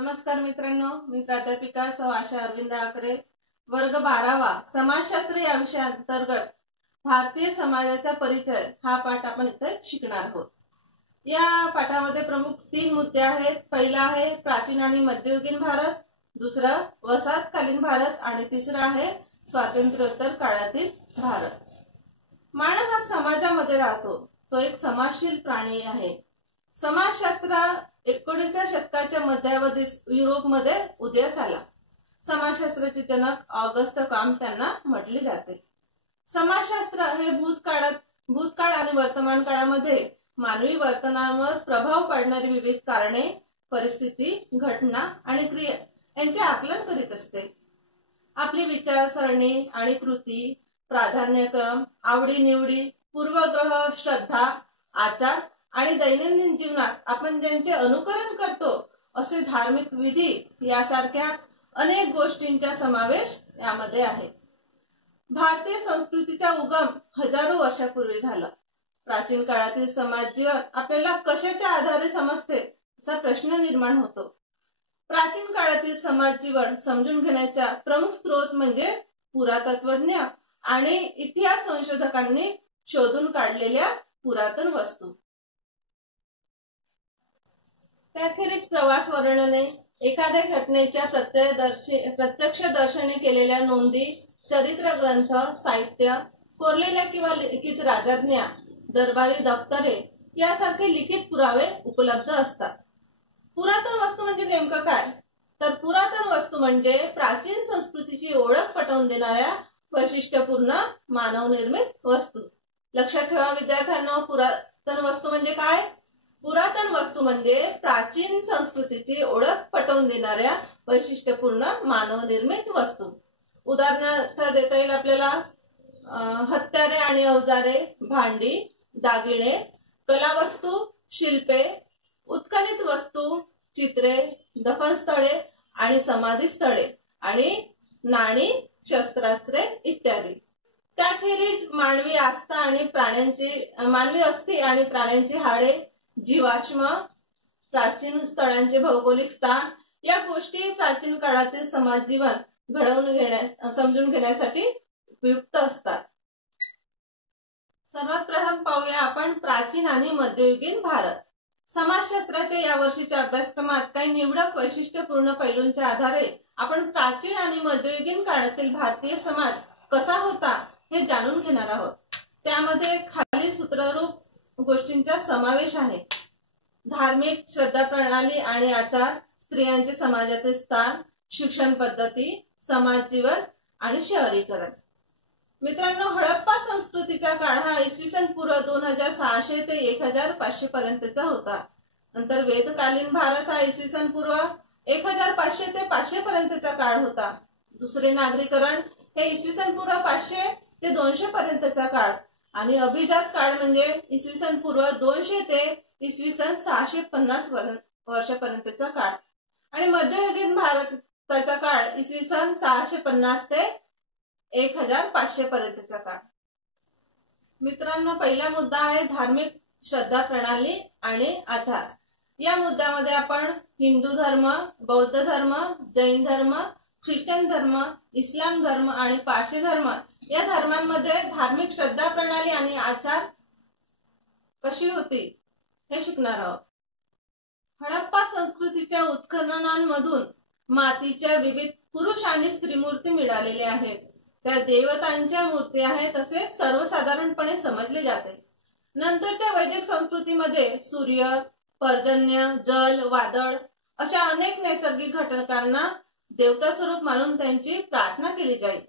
नमस्कार मित्रांनो, मी प्राध्यापिका सौ आशा अरविंद आकरे, वर्ग 12वा समाजशास्त्र या विषयाअंतर्गत भारतीय समाजाचा परिचय हा पाठ आपण इथे शिकणार आहोत। या पाठामध्ये प्रमुख 3 मुद्दे आहेत। पहिला आहे प्राचीन आणि मध्ययुगीन भारत, दुसरा वसाहतकालीन भारत आणि तिसरा आहे स्वातंत्र्योत्तर काळातील भारत। मानव हा समाजामध्ये राहतो, तो एक समाजशील प्राणी आहे। समाजशास्त्र 19व्या शतकाच्या मध्यावधी युरोपमध्ये उदयास आला। समाजशास्त्राचे जनक ऑगस्ट कॉम्ट त्यांना म्हटले जाते। समाजशास्त्र हे भूतकाळ आणि वर्तमान काळामध्ये मानवी वर्तनावर प्रभाव पाडणारी विविध कारणे, परिस्थिती, घटना आणि क्रिया यांचे आकलन करीत असते। आपली विचारसरणी आणि कृती, प्राधान्यक्रम, आवडीनिवडी, पूर्वग्रह, श्रद्धा, आचार आणि दैनंदिन जीवनात आपण ज्यांचे अनुकरण करतो असे धार्मिक विधी यासारख्या अनेक गोष्टींचा समावेश यामध्ये आहे। भारतीय संस्कृतीचा उगम हजारो वर्षापूर्वी झाला। प्राचीन काळातील समाज जीवन आपल्याला कशाच्या आधारे समजते असा प्रश्न निर्माण होतो। प्राचीन काळातील समाज जीवन समजून घेण्याचा प्रमुख स्रोत म्हणजे पुरातत्वज्ञ आणि इतिहास संशोधकांनी शोधून काढलेल्या पुरातन वस्तू। त्याखेरीज प्रवास वर्णने, एखाद्या घटनेच्या प्रत्यक्षदर्शनी केलेल्या नोंदी, चरित्र ग्रंथ, साहित्य, कोरलेल्या किंवा लिखित राजज्ञा, दरबारी दप्तरे यासारखे लिखित पुरावे उपलब्ध असतात। पुरातन वस्तू म्हणजे नेमकं काय? तर पुरातन वस्तू म्हणजे प्राचीन संस्कृतीची ओळख पटवून देणाऱ्या वैशिष्ट्यपूर्ण मानवनिर्मित वस्तू। लक्षात ठेवा विद्यार्थ्यांनो, पुरातन वस्तू म्हणजे काय? पुरातन वस्तू म्हणजे प्राचीन संस्कृतीची ओळख पटवून देणाऱ्या वैशिष्ट्यपूर्ण मानवनिर्मित वस्तू। उदाहरणार्थ देता येईल आपल्याला हत्यारे आणि अवजारे, भांडी, दागिने, कलावस्तू, शिल्पे, उत्खनित वस्तू, चित्रे, दफनस्थळे आणि समाधीस्थळे आणि नाणी, शस्त्रास्त्रे इत्यादी। त्याखेरीज मानवी अस्थी आणि प्राण्यांची हाडे, जीवाश्म, प्राचीन स्थळांचे भौगोलिक स्थान या गोष्टी प्राचीन काळातील समाज जीवन समजून घेण्यासाठी उपयुक्त असतात। सर्वात प्रथम पाहूया आपण प्राचीन आणि मध्ययुगीन भारत। समाजशास्त्राच्या या वर्षीच्या अभ्यासक्रमात काही निवडक वैशिष्ट्यपूर्ण पैलूंच्या आधारे आपण प्राचीन आणि मध्ययुगीन काळातील भारतीय समाज कसा होता हे जाणून घेणार आहोत। त्यामध्ये खालील सूत्ररूप गोष्टींचा समावेश आहे: धार्मिक श्रद्धा प्रणाली आणि आचार, स्त्रियांचे समाजातील स्थान, शिक्षण पद्धती, समाज जीवन आणि शहरीकरण। मित्रांनो, हडप्पा संस्कृतीचा काळ हा इसवी पूर्व 2600 ते 1500 पर्यंतचा होता। नंतर वेदकालीन भारत हा इसवी पूर्व 1500 ते 500 पर्यंतचा काळ होता। दुसरे नागरीकरण हे इसवी पूर्व 500 ते 200 पर्यंतचा काळ आणि अभिजात काळ म्हणजे इसवी पूर्व 200 ते इसवी 650 वर्षापर्यंतचा काळ आणि मध्ययुगीन भारताचा काळ इसवी 650 ते 1500 पर्यंतचा काळ। मित्रांनो, पहिला मुद्दा आहे धार्मिक श्रद्धा प्रणाली आणि आचार। या मुद्द्यामध्ये आपण हिंदू धर्म, बौद्ध धर्म, जैन धर्म, ख्रिश्चन धर्म, इस्लाम धर्म आणि पारशी धर्म या धर्मांमध्ये धार्मिक श्रद्धा प्रणाली आणि आचार कशी होती हे शिकणार आहोत। हडप्पा संस्कृतीच्या उत्खननांमधून मातीच्या विविध पुरुष आणि स्त्री मूर्ती मिळालेल्या आहेत। त्या देवतांच्या मूर्ती आहेत असे सर्वसाधारणपणे समजले जाते। नंतरच्या वैदिक संस्कृतीमध्ये सूर्य, पर्जन्य, जल, वादळ अशा अनेक नैसर्गिक घटकांना देवता स्वरूप मानून त्यांची प्रार्थना केली जाईल।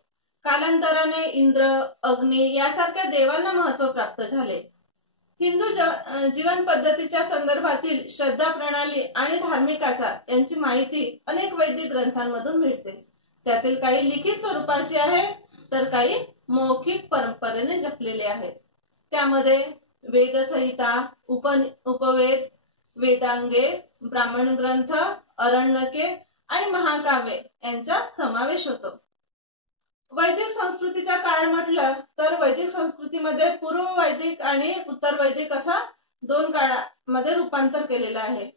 कालांतराने इंद्र, अग्नी यासारख्या देवांना महत्त्व प्राप्त झाले। हिंदू जीवन पद्धतीच्या संदर्भातील श्रद्धा प्रणाली आणि धार्मिक आचार यांची माहिती अनेक वैदिक ग्रंथांमधून मिळते। त्यातील काही लिखित स्वरूपाची आहे तर काही मौखिक परंपरेने जपलेले आहेत। त्यामध्ये वेदसंहिता, उपवेद, वेदांगे, ब्राह्मण ग्रंथ, अरण्यके आणि महाकाव्ये यांचा समावेश होतो। वैदिक संस्कृतीचा काळ म्हटलं तर वैदिक संस्कृतीमध्ये पूर्व वैदिक आणि उत्तर वैदिक असा 2 काळामध्ये रूपांतर केलेलं आहे।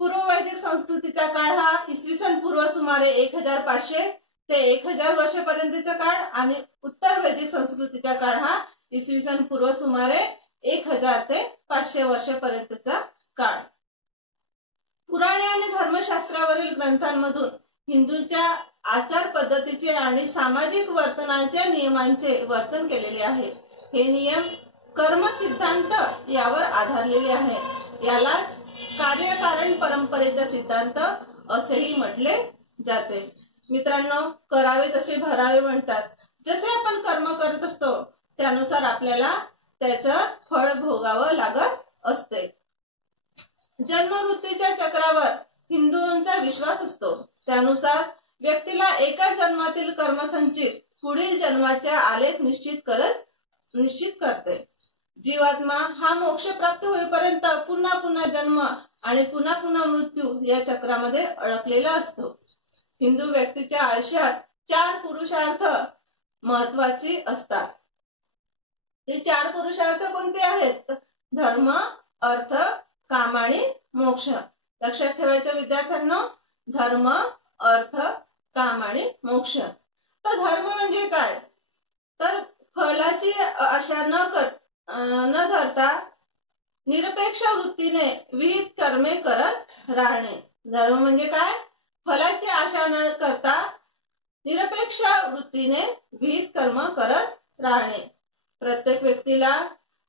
पूर्व वैदिक संस्कृतीचा काळ हा इसवी सन पूर्व सुमारे 1500 ते 1000 वर्षापर्यंतचा काळ आणि उत्तर वैदिक संस्कृतीचा काळ हा इसवी सन पूर्व सुमारे 1000 ते 500 वर्षापर्यंतचा काळ। पुराणे आणि धर्मशास्त्रावरील ग्रंथांमधून हिंदूंच्या आचार पद्धतीचे आणि सामाजिक वर्तनाच्या नियमांचे वर्णन केलेले आहे। हे नियम कर्म सिद्धांत यावर आधारलेले आहे। यालाच कार्यकारण परंपरेचा सिद्धांत असेही म्हटले जाते। मित्रांनो, करावे तसे भरावे म्हणतात। जसे आपण कर्म करत असतो त्यानुसार आपल्याला त्याचं फळ भोगावं लागत असते। जन्म मृत्यूच्या चक्रावर हिंदूंचा विश्वास असतो। त्यानुसार व्यक्तीला एका जन्मातील कर्मसंचित पुढील जन्माचा आलेख निश्चित करते। जीवात्मा हा मोक्ष प्राप्त होईपर्यंत पुन्हा पुन्हा जन्म आणि पुन्हा पुन्हा मृत्यू या चक्रामध्ये अडकलेला असतो। हिंदू व्यक्तीच्या आयुष्यात 4 पुरुषार्थ महत्त्वाचे असतात। ते 4 पुरुषार्थ कोणते आहेत? धर्म, अर्थ, काम आणि मोक्ष। लक्षात ठेवायचं विद्यार्थ्यांनो, धर्म, अर्थ, काम आणि मोक्ष। तर धर्म म्हणजे काय? तर फलाची आशा न धरता निरपेक्ष वृत्तीने विहित कर्मे करत राहणे। धर्म म्हणजे काय? फलाची आशा न करता निरपेक्ष वृत्तीने विहित कर्म करत राहणे। प्रत्येक व्यक्तीला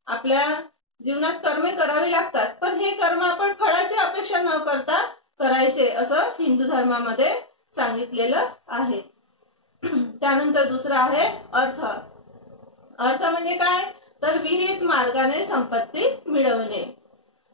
आपल्या जीवनात कर्मे करावी लागतात, पण हे कर्म आपण फळाची अपेक्षा न करता करायचे असं हिंदू धर्मामध्ये सांगितलेलं आहे। त्यानंतर दुसरा आहे अर्थ। अर्थ म्हणजे काय? तर विहित मार्गाने संपत्ती मिळवणे।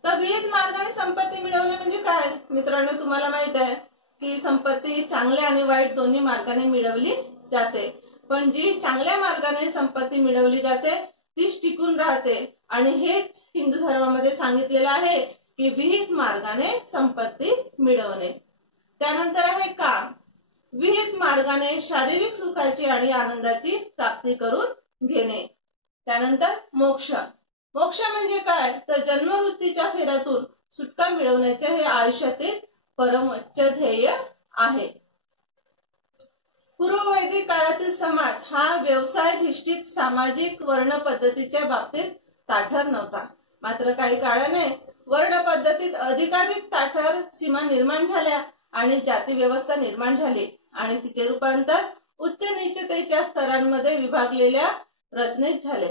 तर विहित मार्गाने संपत्ती मिळवणे म्हणजे काय? मित्रांनो, तुम्हाला माहित आहे की संपत्ती चांगल्या आणि वाईट दोन्ही मार्गाने मिळवली जाते, पण जी चांगल्या मार्गाने संपत्ती मिळवली जाते तीच टिकून राहते आणि हेच हिंदू धर्मामध्ये सांगितलेलं आहे की विहित मार्गाने संपत्ती मिळवणे। त्यानंतर आहे काम। विहित मार्गाने शारीरिक सुखाची आणि आनंदाची प्राप्ती करून घेणे। त्यानंतर मोक्ष। मोक्ष म्हणजे काय? तर जन्ममृत्यूच्या फेऱ्यातून सुटका मिळवण्याचे हे आयुष्यातील परमोच्च ध्येय आहे। पूर्व वैदिक काळातील समाज हा व्यवसायाधिष्ठित सामाजिक वर्ण पद्धतीच्या बाबतीत ताठर नव्हता। मात्र काही काळाने वर्ण पद्धतीत अधिकाधिक ताठर सीमा निर्माण झाल्या आणि जाती व्यवस्था निर्माण झाली आणि तिचे रूपांतर उच्च नीचतेच्या स्तरांमध्ये विभागलेल्या रचनेत झाले।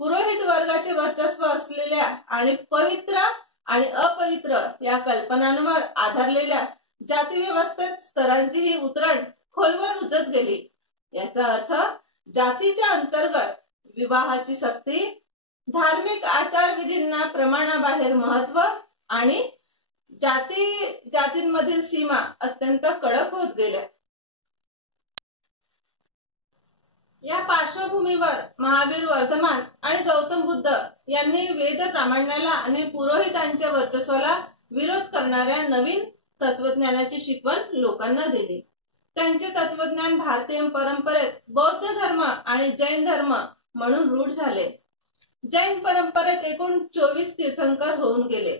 पुरोहित वर्गाचे वर्चस्व असलेल्या आणि पवित्र आणि अपवित्र या कल्पनांवर आधारलेल्या जाती व्यवस्थेत स्तरांची ही उतरण खोलवर रुजत गेली। याचा अर्थ जातीच्या अंतर्गत विवाहाची सक्ती, धार्मिक आचारविधींना प्रमाणाबाहेर महत्व आणि जातींमधील सीमा अत्यंत कडक होत गेल्या। या पार्श्वभूमीवर महावीर वर्धमान आणि गौतम बुद्ध यांनी वेद प्रामाण्याला आणि पुरोहितांच्या वर्चस्वाला विरोध करणाऱ्या नवीन तत्वज्ञानाची शिकवण लोकांना दिली। त्यांचे तत्वज्ञान भारतीय परंपरेत बौद्ध धर्म आणि जैन धर्म म्हणून रूढ झाले। जैन परंपरेत एकूण 24 तीर्थंकर होऊन गेले।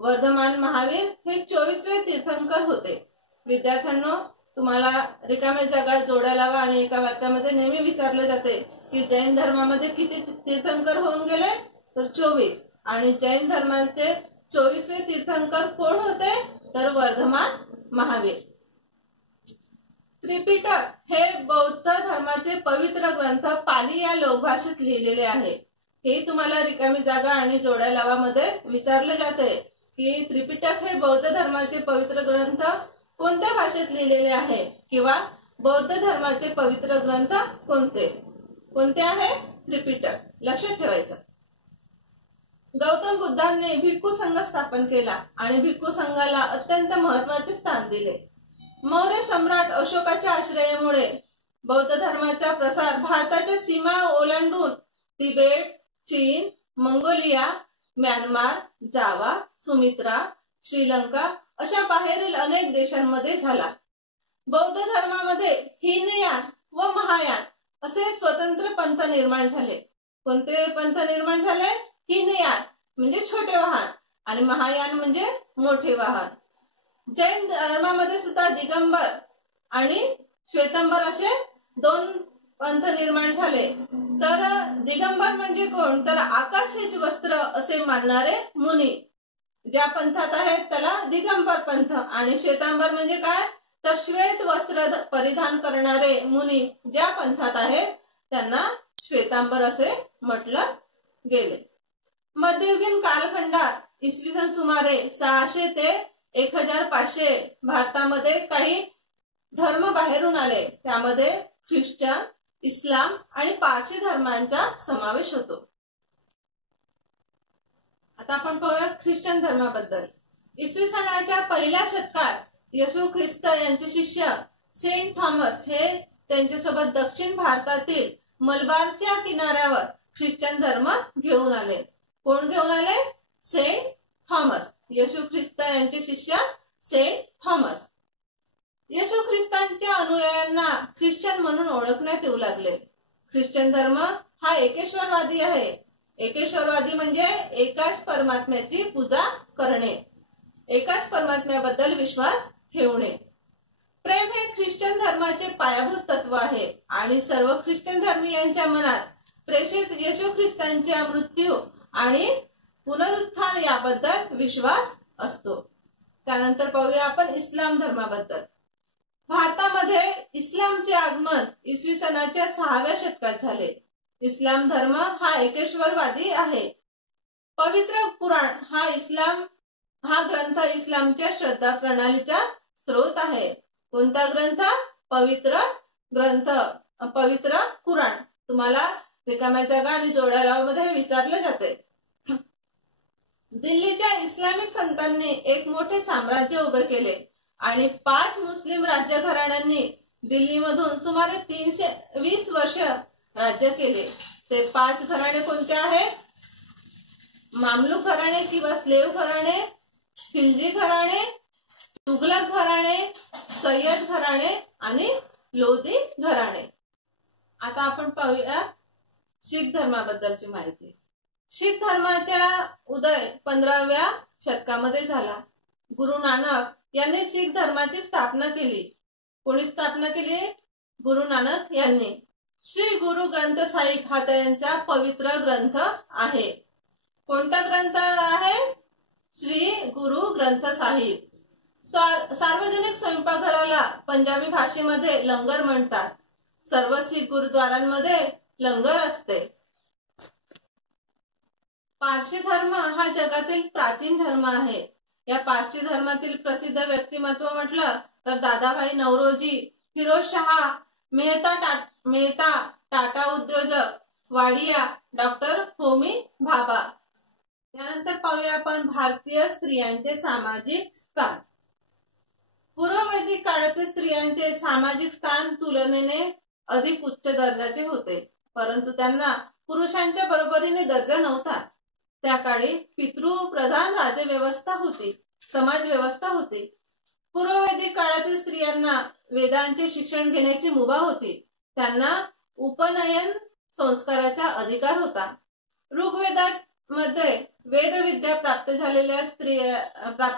वर्धमान महावीर हे 24वे तीर्थंकर होते। विद्यार्थ्यांनो, तुम्हाला रिकाम्या जागा जोड्या लावा आणि एका वाक्यामध्ये नेहमी विचारले जाते की जैन धर्मामध्ये किती तीर्थंकर होऊन गेले? तर 24। आणि जैन धर्माचे 24वे तीर्थंकर कोण होते? तर वर्धमान महावीर। त्रिपिटक हे बौद्ध धर्माचे पवित्र ग्रंथ पाली या लोकभाषेत लिहिलेले आहे। हे तुम्हाला रिकामी जागा आणि जोड्या लावा मध्ये विचारले जाते की त्रिपिटक हे बौद्ध धर्माचे पवित्र ग्रंथ कोणत्या भाषेत लिहिलेले आहे किंवा बौद्ध धर्माचे पवित्र ग्रंथ कोणते आहे? त्रिपिटक। लक्षात ठेवायचं। गौतम बुद्धांनी भिक्खू संघ स्थापन केला आणि भिक्खू संघाला अत्यंत महत्त्वाचे स्थान दिले। मौर्य सम्राट अशोकाच्या आश्रयामुळे बौद्ध धर्माचा प्रसार भारताच्या सीमा ओलांडून तिबेट, चीन, मंगोलिया, म्यानमार, जावा, सुमित्रा, श्रीलंका अशा बाहेरील अनेक देशांमध्ये झाला। बौद्ध धर्मामध्ये हीनयान व महायान असे स्वतंत्र पंथ निर्माण झाले। कोणते पंथ निर्माण झाले? हीनयान म्हणजे छोटे वाहन आणि महायान म्हणजे मोठे वाहन। जैन धर्मामध्ये सुद्धा दिगंबर आणि श्वेतांबर असे दोन पंथ निर्माण झाले। तर दिगंबर म्हणजे कोण, तर आकाश हेच वस्त्र असे मानणारे मुनी ज्या पंथात आहेत त्याला दिगंबर पंथ, आणि श्वेतांबर म्हणजे काय, तर श्वेत वस्त्र परिधान करणारे मुनी ज्या पंथात आहेत त्यांना श्वेतांबर असे म्हटलं गेले। मध्ययुगीन कालखंडात इसवी सन सुमारे 600 ते 1500 भारतामध्ये काही धर्म बाहेरून आले, त्यामध्ये ख्रिश्चन, इस्लाम आणि पारशी धर्मांचा समावेश होतो। आता आपण पाहूया ख्रिश्चन धर्माबद्दल। इसवी सनाच्या पहिल्या शतकात येशू ख्रिस्त यांचे शिष्य सेंट थॉमस हे त्यांच्यासोबत दक्षिण भारतातील मलबारच्या किनाऱ्यावर ख्रिश्चन धर्म घेऊन आले। कोण घेऊन आले, सेंट थॉमस, येशू ख्रिस्त यांचे शिष्य सेंट थॉमस। येशू ख्रिस्तांच्या अनुयायांना ख्रिश्चन म्हणून ओळखण्यात येऊ लागले। ख्रिश्चन धर्म हा एकेश्वरवादी आहे। एकेश्वरवादी म्हणजे एकाच परमात्म्याची पूजा करणे, एकाच परमात्म्याबद्दल विश्वास ठेवणे। प्रेम हे ख्रिश्चन धर्माचे पायाभूत तत्व आहे आणि सर्व ख्रिश्चन धर्मीयांच्या मनात प्रेषित येशू ख्रिस्तांच्या मृत्यू आणि पुनरुत्थान याबद्दल विश्वास असतो। त्यानंतर पाहूया आपण इस्लाम धर्माबद्दल। भारतामध्ये इस्लामचे आगमन इसवी सनाच्या 6व्या शतकात झाले। इस्लाम धर्म हा एकेश्वरवादी आहे। पवित्र कुराण हा ग्रंथ इस्लामच्या श्रद्धा प्रणालीचा स्रोत आहे। कोणता ग्रंथ, पवित्र ग्रंथ, पवित्र कुराण। तुम्हाला रिकाम्या जागा आणि जोड्यामध्ये विचारले जाते। दिल्लीच्या इस्लामिक संतांनी एक मोठे साम्राज्य उभे केले आणि 5 मुस्लिम राज्यघराण्यांनी दिल्लीमधून सुमारे 320 वर्ष राज्य केले। ते 5 घराणे कोणते आहेत, मामलूक घराणे किंवा स्लेव घराणे, खिलजी घराणे, तुगलक घराणे, सय्यद घराणे आणि लोधी घराणे। आता आपण पाहूया शीख धर्माबद्दलची माहिती। शीख धर्माचा उदय 15व्या शतकामध्ये झाला। गुरु नानक यांनी शीख धर्माची स्थापना केली। कोणी स्थापना केली, गुरु नानक यांनी। श्री गुरु ग्रंथ साहिब हा त्यांचा पवित्र ग्रंथ आहे। कोणता ग्रंथ आहे, श्री गुरु ग्रंथ साहिब। सार्वजनिक स्वयंपाकघराला पंजाबी भाषेमध्ये लंगर म्हणतात। सर्व शीख गुरुद्वारांमध्ये लंगर असते। पारशी धर्म हा जगातील प्राचीन धर्म आहे। या पारशी धर्मातील प्रसिद्ध व्यक्तिमत्व म्हटलं तर दादाभाई नौरोजी, फिरोज शाह, मेहता, टाटा उद्योजक, वाडिया, डॉक्टर होमी भाभा। त्यानंतर पाहूया आपण भारतीय स्त्रियांचे सामाजिक स्थान। पूर्ववैदिक काळातील स्त्रियांचे सामाजिक स्थान तुलनेने अधिक उच्च दर्जाचे होते, परंतु त्यांना पुरुषांच्या बरोबरीने दर्जा नव्हता। त्या काळी पितृप्रधान राज्यव्यवस्था होती, समाज व्यवस्था होती। पूर्ववैदिक काळातील स्त्रियांना वेदांचे शिक्षण घेण्याची मुभा होती। त्यांना उपनयन संस्काराचा अधिकार होता। ऋग्वेदामध्ये वेदविद्या प्राप्त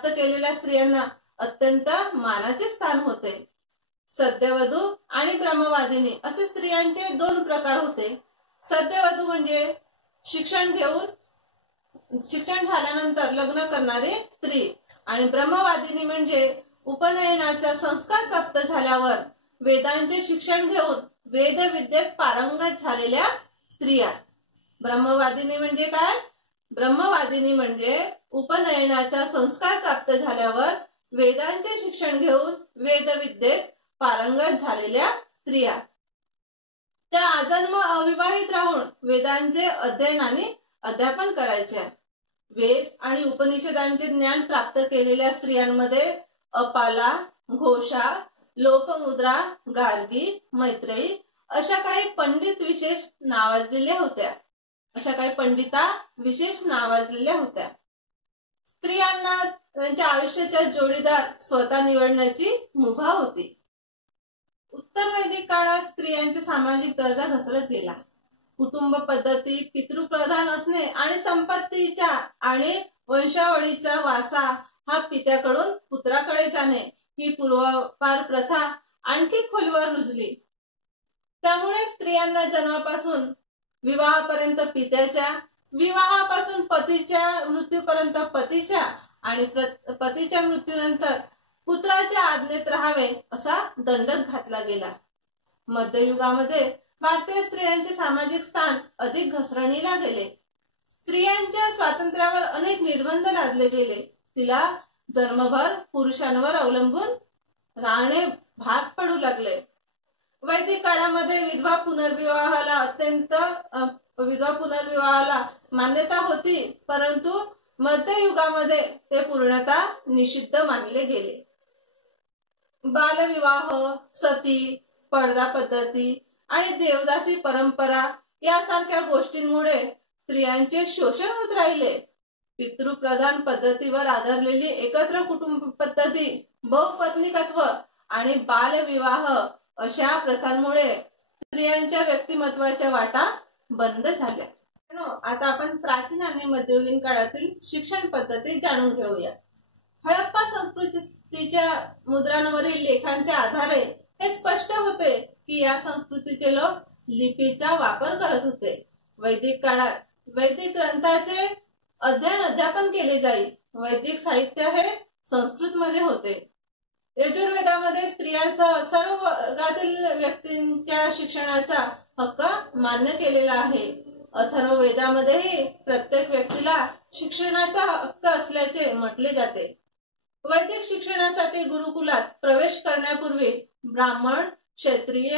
केलेल्या स्त्रियांना अत्यंत मानाचे स्थान होते। सत्यवधू आणि ब्रह्मवादिनी असे स्त्रियांचे 2 प्रकार होते। सत्यवधू म्हणजे शिक्षण झाल्यानंतर लग्न करणारी स्त्री, आणि ब्रह्मवादिनी म्हणजे उपनयनाचा संस्कार प्राप्त झाल्यावर वेदांचे शिक्षण घेऊन वेदविद्येत पारंगत झालेल्या स्त्रिया। ब्रह्मवादिनी म्हणजे काय, ब्रह्मवादिनी म्हणजे उपनयनाचा संस्कार प्राप्त झाल्यावर वेदांचे शिक्षण घेऊन वेदविद्येत पारंगत झालेल्या स्त्रिया। त्या आजन्म अविवाहित राहून वेदांचे अध्ययन आणि अध्यापन करायच्या। वेद आणि उपनिषदांचे ज्ञान प्राप्त केलेल्या स्त्रियांमध्ये अपाला, घोषा, लोपमुद्रा, गार्गी, मैत्रेयी अशा काही पंडिता विशेष नावाजलेल्या होत्या। स्त्रियांना त्यांच्या आयुष्याचा जोडीदार स्वतः निवडण्याची मुभा होती। उत्तर वैदिक काळात स्त्रियांचा सामाजिक दर्जा घसरत गेला। कुटुंब पद्धती पितृप्रधान असणे आणि संपत्तीचा आणि वंशावळीचा वारसा हा पित्याकडून पुत्राकडे जाणे ही पूर्वापार प्रथा आणखी खोलवर रुजली. त्यामुळे स्त्रियांना जन्मापासून विवाहापर्यंत पित्याच्या, विवाहापासून पतीच्या मृत्यूपर्यंत पतीच्या आणि पतीच्या मृत्यूनंतर पुत्राच्या आज्ञेत राहावे असा दंडक घातला गेला. मध्ययुगामध्ये भारतीय स्त्रियांचे सामाजिक स्थान अधिक घसरणीला गेले. स्त्रियांच्या स्वातंत्र्यावर अनेक निर्बंध लादले गेले. तिला जन्मभर पुरुषांवर अवलंबून राहणे भाग पडू लागले. वैदिक काळामध्ये विधवा पुनर्विवाहाला मान्यता होती, परंतु मध्ययुगामध्ये ते पूर्णतः निषिद्ध मानले गेले. बालविवाह, सती, पडदा पद्धती आणि देवदासी परंपरा यासारख्या गोष्टींमुळे स्त्रियांचे शोषण होत राहिले. पितृप्रधान पद्धतीवर आधारलेली एकत्र कुटुंब पद्धती, बहुपत्नीकत्व आणि बालविवाह अशा प्रथांमुळे स्त्रियांच्या व्यक्तिमत्वाच्या वाटा बंद झाल्या. आता आपण प्राचीन आणि मध्ययुगीन काळातील शिक्षण पद्धती जाणून घेऊया. हडप्पा संस्कृतीच्या मुद्रांवरील लेखांच्या आधारे हे स्पष्ट होते की या संस्कृतीचे लोक लिपीचा वापर करत होते. वैदिक काळात वैदिक ग्रंथाचे अध्यापन केले जाई. वैदिक साहित्य हे संस्कृत मध्ये होते. यजुर्वेदामध्ये स्त्रियांसह सर्व वर्गातील व्यक्तींच्या शिक्षणाचा हक्क मान्य केलेला आहे. अथर्ववेदामध्येही प्रत्येक व्यक्तीला शिक्षणाचा हक्क असल्याचे म्हटले जाते. वैदिक शिक्षणासाठी गुरुकुलात प्रवेश करण्यापूर्वी ब्राह्मण, क्षत्रिय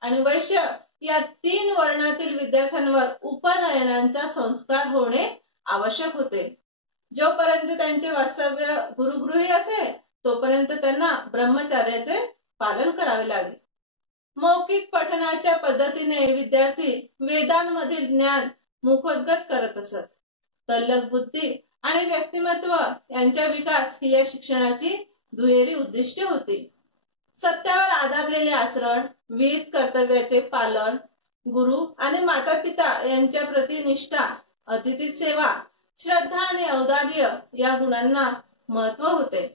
आणि वैश्य या 3 वर्णातील विद्यार्थ्यांवर उपनयनांचा संस्कार होणे आवश्यक होते. जोपर्यंत त्यांचे वास्तव्य गुरुगृही असे तोपर्यंत त्यांना ब्रह्मचार्याचे पालन करावे लागेल. मौखिक पठणाच्या पद्धतीने विद्यार्थी वेदांमधील ज्ञान मुखोद्गत करत असत. तल्लख बुद्धी आणि व्यक्तिमत्व यांचा विकास ही या शिक्षणाची दुहेरी उद्दिष्टे होती. सत्यावर आधारलेले आचरण, विहित कर्तव्याचे पालन, गुरु आणि माता पिता यांच्या प्रति निष्ठा, अतिथी सेवा, श्रद्धा आणि औदार्य या गुणांना महत्व होते.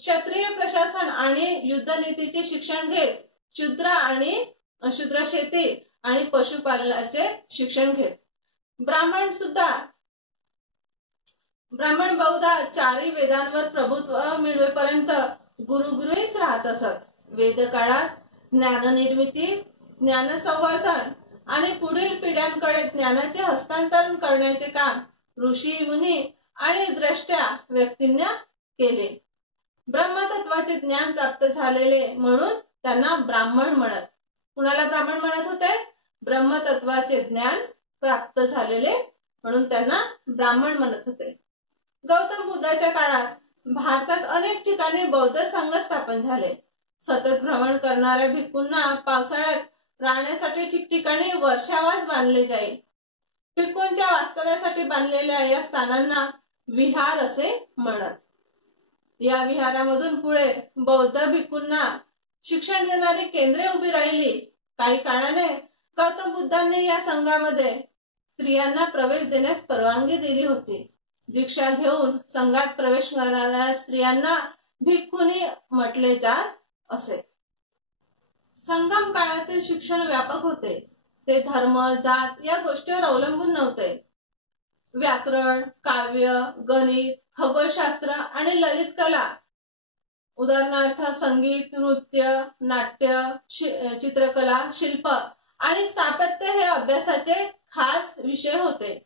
क्षत्रिय प्रशासन आणि युद्धनीतीचे शिक्षण घेत शूद्र शेती आणि पशुपालनाचे शिक्षण घेत. ब्राह्मण बहुधा 4 वेदांवर प्रभुत्व मिळवेपर्यंत गुरुगृहीच राहत असत. वेदकाळात ज्ञाननिर्मिती, ज्ञानसंवर्धन आणि पुढील पिढ्यांकडे ज्ञानाचे हस्तांतरण करण्याचे काम ऋषी, मुनी आणि द्रष्टया व्यक्तींना केले. ब्रह्मतत्वाचे ज्ञान प्राप्त झालेले म्हणून त्यांना ब्राह्मण म्हणत. कुणाला ब्राह्मण म्हणत होते? ब्रह्मतत्वाचे ज्ञान प्राप्त झालेले म्हणून त्यांना ब्राह्मण म्हणत होते. गौतम बुद्धाच्या काळात भारतात अनेक ठिकाणी बौद्ध संघ स्थापन झाले. सतत भ्रमण करणाऱ्या भिक्खूंना पावसाळ्यात राहण्यासाठी ठिकठिकाणी वर्षावास बांधले जाई. भिक्खूंच्या वास्तव्यासाठी बांधलेल्या या स्थानांना विहार असे म्हणत. या विहारामधून पुढे बौद्ध भिक्खूंना शिक्षण देणारी केंद्रे उभी राहिली. काही काळाने गौतम बुद्धांनी या संघामध्ये स्त्रियांना प्रवेश देण्यास परवानगी दिली होती. दीक्षा घेऊन संघात प्रवेश करणाऱ्या स्त्रियांना भिक्खुनी म्हटले जात असे. संगम काळातील शिक्षण व्यापक होते. ते धर्म, जात या गोष्टीवर अवलंबून नव्हते. व्याकरण, काव्य, गणित, खगोलशास्त्र आणि ललित कला, उदाहरणार्थ संगीत, नृत्य, नाट्य, चित्रकला, शिल्प आणि स्थापत्य हे अभ्यासाचे खास विषय होते.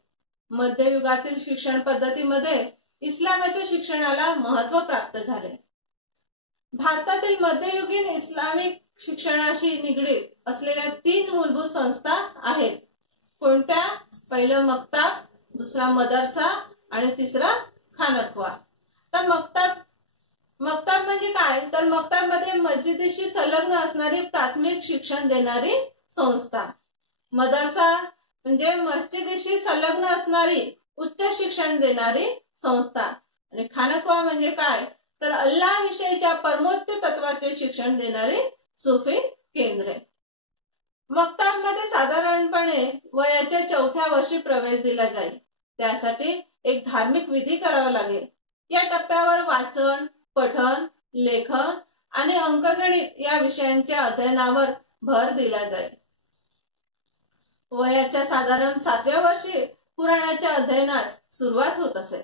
मध्ययुगातील शिक्षण पद्धतीमध्ये इस्लामाच्या शिक्षणाला महत्व प्राप्त झाले. भारतातील मध्ययुगीन इस्लामिक शिक्षणाशी निगडीत असलेल्या 3 मूलभूत संस्था आहेत. कोणत्या? पहिलं मक्ताब, दुसरा मदरसा आणि तिसरा खानखवा. तर मक्ताब म्हणजे काय? तर मक्ताब मध्ये मस्जिदीशी संलग्न असणारी प्राथमिक शिक्षण देणारी संस्था. मदरसा म्हणजे मस्जिदीशी संलग्न असणारी उच्च शिक्षण देणारी संस्था. आणि खानखवा म्हणजे काय? तर अल्लाह विषयीच्या परमोच्च तत्वाचे शिक्षण देणारी सुफी केंद्रे. मक्ताब मध्ये साधारणपणे वयाच्या 4थ्या वर्षी प्रवेश दिला जाईल. त्यासाठी एक धार्मिक विधी करावा लागेल। या टप्प्यावर वाचन, पठण, लेखन आणि अंकगणित या विषयांच्या अध्ययनावर भर दिला जाईल। वयाच्या साधारण 7व्या वर्षी पुराणाच्या अध्ययनास सुरुवात होत असे।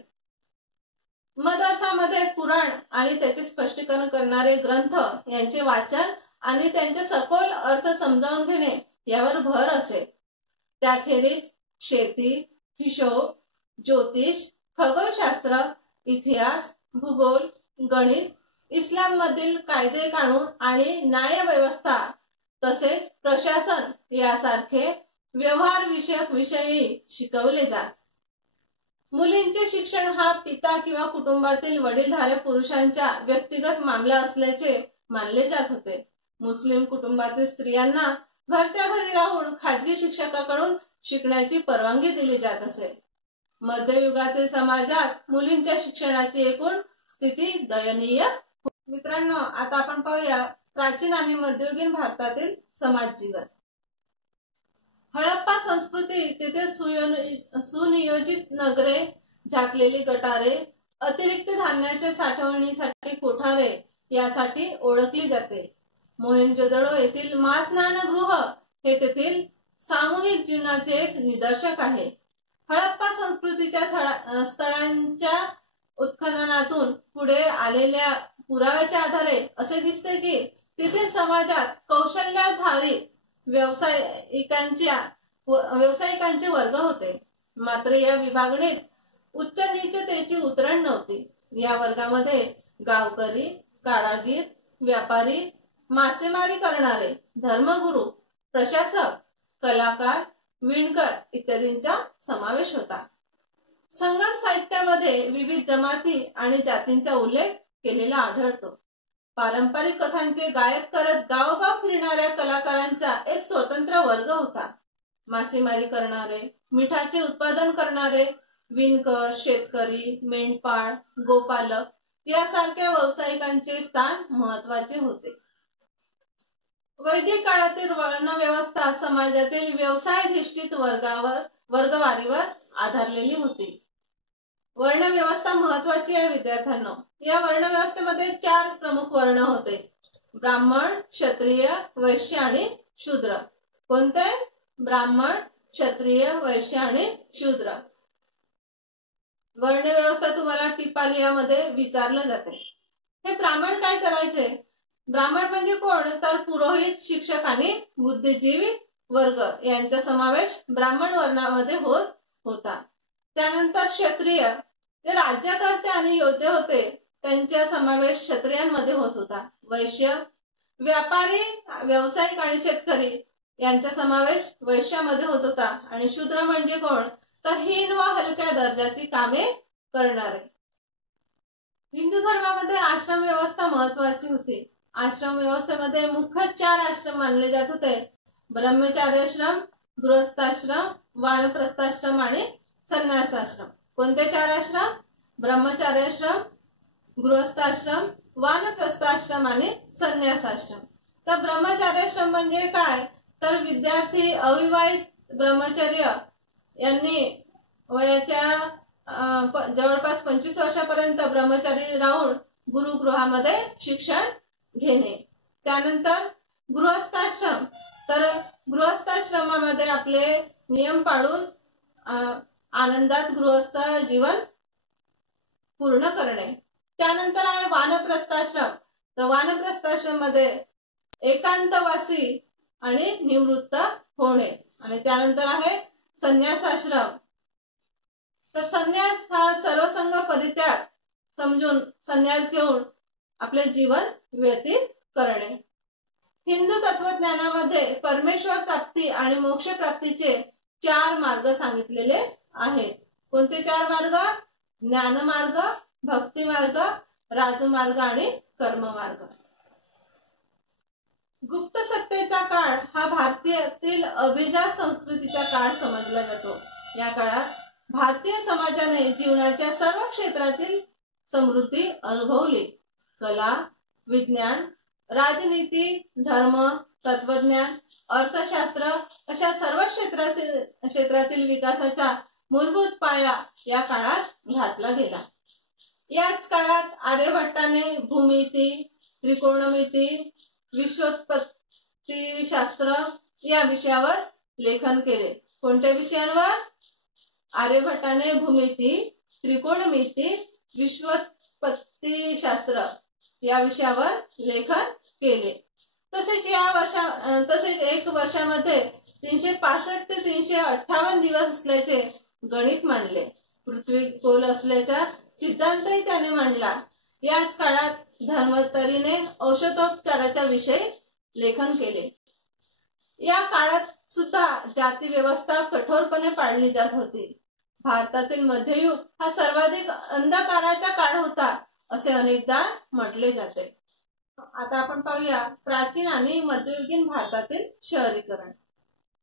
मदरसामध्ये पुराण आणि त्याचे स्पष्टीकरण करणारे ग्रंथ यांचे वाचन आणि त्यांचे सखोल अर्थ समजावून घेणे यावर भर असे। त्याखेरीज शेती, हिशोब, ज्योतिष, खगोलशास्त्र, इतिहास, भूगोल, गणित, इस्लाम मधील कायदे कानून आणि न्याय व्यवस्था तसेच प्रशासन यासारखे व्यवहार विषयक विषयही शिकवले जात। मुलींचे शिक्षण हा पिता किंवा कुटुंबातील वडीलधाऱ्या पुरुषांच्या व्यक्तिगत मामला असल्याचे मानले जात होते। मुस्लिम कुटुंबातील स्त्रियांना घरच्या घरी राहून खाजगी शिक्षकाकडून शिकण्याची परवानगी दिली जात असे। मध्ययुगातील समाजात मुलींच्या शिक्षणाची एकूण स्थिती दयनीय। मित्रांनो, आता आपण पाहूया प्राचीन आणि मध्ययुगीन भारतातील समाज जीवन। हडप्पा संस्कृती तेथे सुनियोजित नगरे, झाकलेली गटारे, अतिरिक्त धान्याच्या साठवणीसाठी कोठारे यासाठी ओळखली जाते। मोहेंजोदडो येथील महास्नानगृह हे तेथील सामूहिक जीवनाचे एक निदर्शक आहे। हडप्पा संस्कृतीच्या स्थळांच्या उत्खननातून पुढे आलेल्या पुराव्याच्या आधारे असे दिसते की तेथील समाजात कौशल्याधारित व्यावसायिकांचे वर्ग होते। मात्र या विभागणीत उच्च नीचतेची उतरण नव्हती। या वर्गामध्ये गावकरी, कारागीर, व्यापारी, मासेमारी करणारे, धर्मगुरू, प्रशासक, कलाकार, विणकर इत्यादींचा समावेश होता। संगम साहित्यामध्ये विविध जमाती आणि जातींचा उल्लेख केलेला आढळतो। पारंपरिक कथांचे गायक करत गावोगाव फिरणाऱ्या कलाकारांचा एक स्वतंत्र वर्ग होता। मासेमारी करणारे, मिठाचे उत्पादन करणारे, विणकर, शेतकरी, मेंढपाळ, गोपालक यासारख्या व्यावसायिकांचे स्थान महत्त्वाचे होते। वैदिक काळातील वर्ण व्यवस्था समाजातील व्यवसायाधिष्ठित वर्गवारीवर आधारलेली होती। वर्ण व्यवस्था महत्त्वाची आहे विद्यार्थ्यांनो। या वर्ण व्यवस्थेमध्ये 4 प्रमुख वर्ण होते: ब्राह्मण, क्षत्रिय, वैश्य आणि शूद्र। कोणते? ब्राह्मण, क्षत्रिय, वैश्य आणि शूद्र। वर्ण व्यवस्था तुम्हाला टिपालियामध्ये विचारलं जाते। हे ब्राह्मण काय करायचे? ब्राह्मण म्हणजे कोण? तर पुरोहित, शिक्षक आणि बुद्धिजीवी वर्ग यांचा समावेश ब्राह्मण वर्णामध्ये होता। त्यानंतर क्षत्रिय, जे राज्यकर्ते आणि योद्धे होते, त्यांचा समावेश क्षत्रियांमध्ये होत होता। वैश्य, व्यापारी, व्यावसायिक आणि शेतकरी यांचा समावेश वैश्यामध्ये होत होता। आणि शूद्र म्हणजे कोण? तर हीन व हलक्या दर्जाची कामे करणारे। हिंदू धर्मामध्ये आश्रम व्यवस्था महत्त्वाची होती। आश्रम व्यवस्थेमध्ये मुख्य 4 आश्रम मानले जात होते: ब्रह्मचार्याश्रम, गृहस्थाश्रम, वानप्रस्थाश्रम आणि संन्यासाश्रम। कोणते 4 आश्रम? ब्रह्मचार्याश्रम, गृहस्थाश्रम, वानप्रस्थाश्रम आणि संन्यासाश्रम। तर ब्रह्मचार्याश्रम म्हणजे काय? तर विद्यार्थी, अविवाहित ब्रह्मचर्य यांनी वयाच्या जवळपास 25 वर्षापर्यंत ब्रह्मचारी राहून गुरुगृहामध्ये शिक्षण घेणे। त्यानंतर गृहस्थाश्रम, तर गृहस्थाश्रमामध्ये आपले नियम पाळून आनंदात गृहस्थ जीवन पूर्ण करणे। त्यानंतर आहे वानप्रस्थाश्रम। तर वानप्रस्थाश्रम मध्ये एकांतवासी आणि निवृत्त होणे। आणि त्यानंतर आहे संन्यासाश्रम। तर संन्यास हा सर्वसंग परित्याग समजून संन्यास घेऊन आपले जीवन व्यतीत करणे। हिंदू तत्वज्ञानामध्ये परमेश्वर प्राप्ती आणि मोक्ष प्राप्तीचे 4 मार्ग सांगितलेले आहेत। कोणते 4 मार्ग? ज्ञानमार्ग, भक्ती मार्ग, राजमार्ग आणि कर्ममार्ग। गुप्त सत्तेचा काळ हा भारतातील अभिजात संस्कृतीचा काळ समजला जातो। या काळात भारतीय समाजाने जीवनाच्या सर्व क्षेत्रातील समृद्धी अनुभवली। कला, विज्ञान, राजनीती, धर्म, तत्वज्ञान, अर्थशास्त्र अशा सर्व क्षेत्रातील विकासाचा मूलभूत पाया या काळात घातला गेला। याच काळात आर्यभट्टाने भूमिती, त्रिकोणमिती, विश्वोत्पत्तीशास्त्र या विषयावर लेखन केले। कोणत्या विषयांवर? आर्यभट्टाने भूमिती, त्रिकोणमिती, विश्वोत्पत्तीशास्त्र या विषयावर लेखन केले। तसेच एक वर्षामध्ये 365 ते 358 दिवस असल्याचे गणित मांडले। पृथ्वी गोल असल्याचा सिद्धांतही त्याने मांडला। याच काळात धर्मोत्तरीने औषधोपचाराच्या विषयी लेखन केले। या काळात सुद्धा जाती व्यवस्था कठोरपणे पाळली जात होती। भारतातील मध्ययुग हा सर्वाधिक अंधकाराचा काळ होता असे अनेकदा म्हटले जाते। आता आपण पाहूया प्राचीन आणि मध्ययुगीन भारतातील शहरीकरण।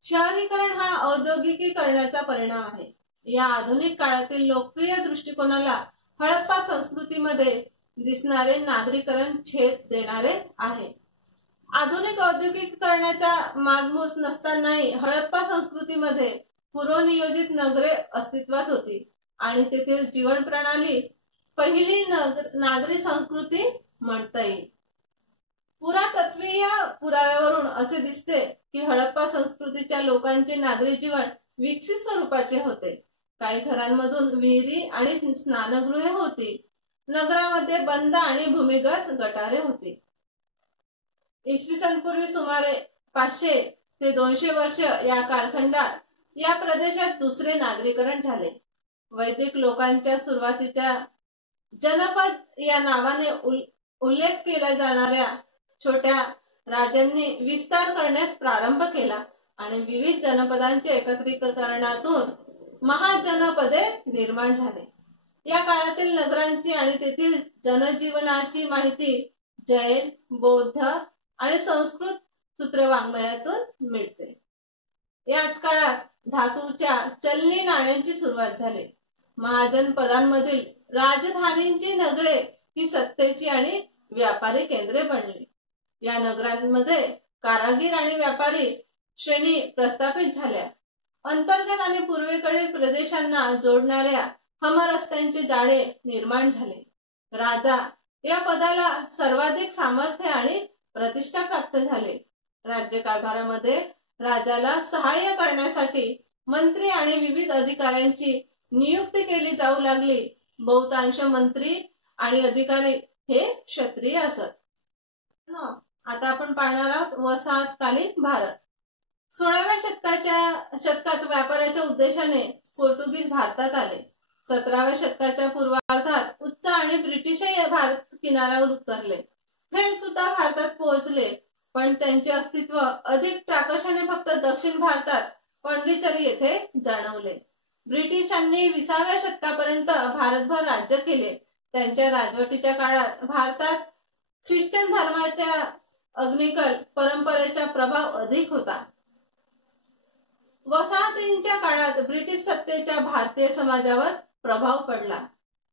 शहरीकरण हा औद्योगिकीकरणाचा परिणाम आहे। या आधुनिक काळातील लोकप्रिय दृष्टिकोनाला हडप्पा संस्कृतीमध्ये दिसणारे नागरीकरण छेद देणारे आहे। आधुनिक औद्योगिकीकरणाचा मागमूस नसतानाही हडप्पा संस्कृतीमध्ये पूर्वनियोजित नगरे अस्तित्वात होती आणि तेथील जीवन प्रणाली पहिली नागरी संस्कृती म्हणता येईल। पुरातत्वीय पुराव्यावरून असे दिसते की हडप्पा संस्कृतीच्या लोकांचे नागरी जीवन विकसित स्वरूपाचे होते। काही घरांमधून विहिरी आणि स्नानगृहे होती। नगरामध्ये बंद आणि भूमिगत गटारे होती। इसवी सन पूर्वी सुमारे 500 ते 200 वर्ष या कालखंडात या प्रदेशात दुसरे नागरीकरण झाले। वैदिक लोकांच्या सुरुवातीच्या जनपद या नावाने उल्लेख केला जाणाऱ्या छोट्या राज्यांनी विस्तार करण्यास प्रारंभ केला आणि विविध जनपदांच्या एकत्रीकरणातून महाजनपदे निर्माण झाले। या काळातील नगरांची आणि तेथील जनजीवनाची माहिती जैन, बौद्ध आणि संस्कृत सूत्रवाङ्मयातून मिळते। याच काळात धातूच्या चलनी नाण्यांची सुरुवात झाली। महाजनपदांमधील राजधानींची नगरे ही सत्तेची आणि व्यापारी केंद्रे बनली। या नगरांमध्ये कारागीर आणि व्यापारी श्रेणी प्रस्थापित झाल्या। अंतर्गत आणि पूर्वेकडील प्रदेशांना जोडणाऱ्या हमरस्त्यांचे जाळे निर्माण झाले। राजा या पदाला सर्वाधिक सामर्थ्य आणि प्रतिष्ठा प्राप्त झाले। राज्यकारभारामध्ये राजाला सहाय्य करण्यासाठी मंत्री आणि विविध अधिकाऱ्यांची नियुक्ती केली जाऊ लागली। बहुतांश मंत्री आणि अधिकारी हे क्षत्रिय असत। आता आपण पाहणार आहोत वसाहतकालीन भारत। 16व्या शतकात व्यापाराच्या उद्देशाने पोर्तुगीज भारतात आले। 17व्या शतकाच्या पूर्वार्धात उच्च आणि ब्रिटिशही भारत किनाऱ्यावर उतरले। फ्रेंच सुद्धा भारतात पोहोचले, पण त्यांचे अस्तित्व अधिक प्राकर्षाने फक्त दक्षिण भारतात पाँडिचेरी येथे जाणवले। ब्रिटिशांनी 20व्या शतकापर्यंत भारतभर राज्य केले। त्यांच्या राजवटीच्या काळात भारतात ख्रिश्चन धर्माच्या अग्निकल परंपरेचा प्रभाव अधिक होता। वसाहतींच्या काळात ब्रिटिश सत्तेचा भारतीय समाजावर प्रभाव पडला।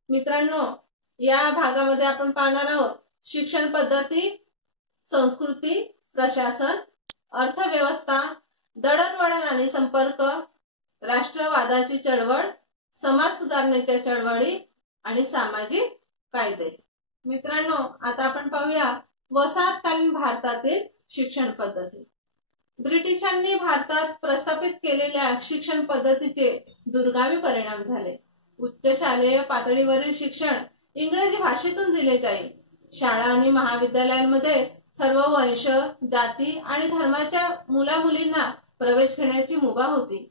मित्रांनो, या भागामध्ये आपण पाहणार आहोत शिक्षण पद्धती, संस्कृती, प्रशासन, अर्थव्यवस्था, दळणवळण आणि संपर्क, राष्ट्रवादाची चळवळ, समाज सुधारणेच्या चळवळी आणि सामाजिक कायदे। मित्रांनो, आता आपण पाहूया वसाहतकालीन भारतातील शिक्षण पद्धती। ब्रिटिशांनी भारतात प्रस्थापित केलेल्या शिक्षण पद्धतीचे दूरगामी परिणाम झाले। उच्च शालेय पातळीवरील शिक्षण इंग्रजी भाषेतून दिले जाईल। शाळा आणि महाविद्यालयांमध्ये सर्व वंश, जाती आणि धर्माच्या मुलामुलींना प्रवेश घेण्याची मुभा होती।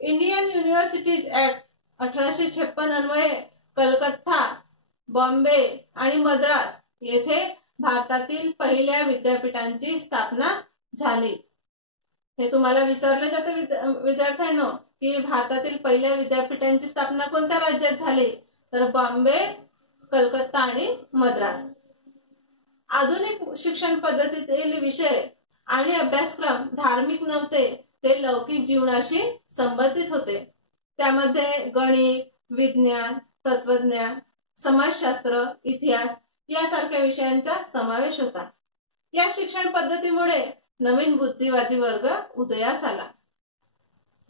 इंडियन युनिव्हर्सिटीज ऍक्ट 1856 अन्वये कलकत्ता, बॉम्बे आणि मद्रास येथे भारतातील पहिल्या विद्यापीठांची स्थापना झाली। हे तुम्हाला विचारले जाते विद्यार्थ्यांनो की भारतातील पहिल्या विद्यापीठांची स्थापना कोणत्या राज्यात झाली, तर बॉम्बे, कलकत्ता आणि मद्रास। आधुनिक शिक्षण पद्धतीतील विषय आणि अभ्यासक्रम धार्मिक नव्हते, ते लौकिक जीवनाशी संबंधित होते। त्यामध्ये गणित, विज्ञान, तत्वज्ञान, समाजशास्त्र, इतिहास यासारख्या विषयांचा समावेश होता। या शिक्षण पद्धतीमुळे नवीन बुद्धिवादी वर्ग उदयास आला।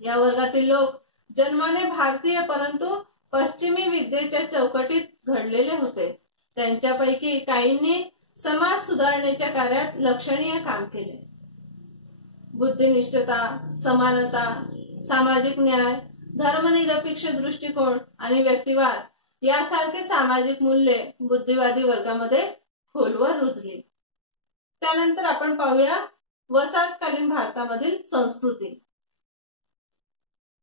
या वर्गातील लोक जन्माने भारतीय परंतु पश्चिमी विद्येच्या चौकटीत घडलेले होते. त्यांच्यापैकी काहींनी समाज सुधारणेच्या कार्यात लक्षणीय काम केले. बुद्धिनिष्ठता, समानता, सामाजिक न्याय, धर्मनिरपेक्ष दृष्टिकोन आणि व्यक्तिवाद यासारखे सामाजिक मूल्ये बुद्धिवादी वर्गामध्ये खोलवर रुजली. त्यानंतर आपण पाहूया वसाहतकालीन भारतामधील संस्कृती.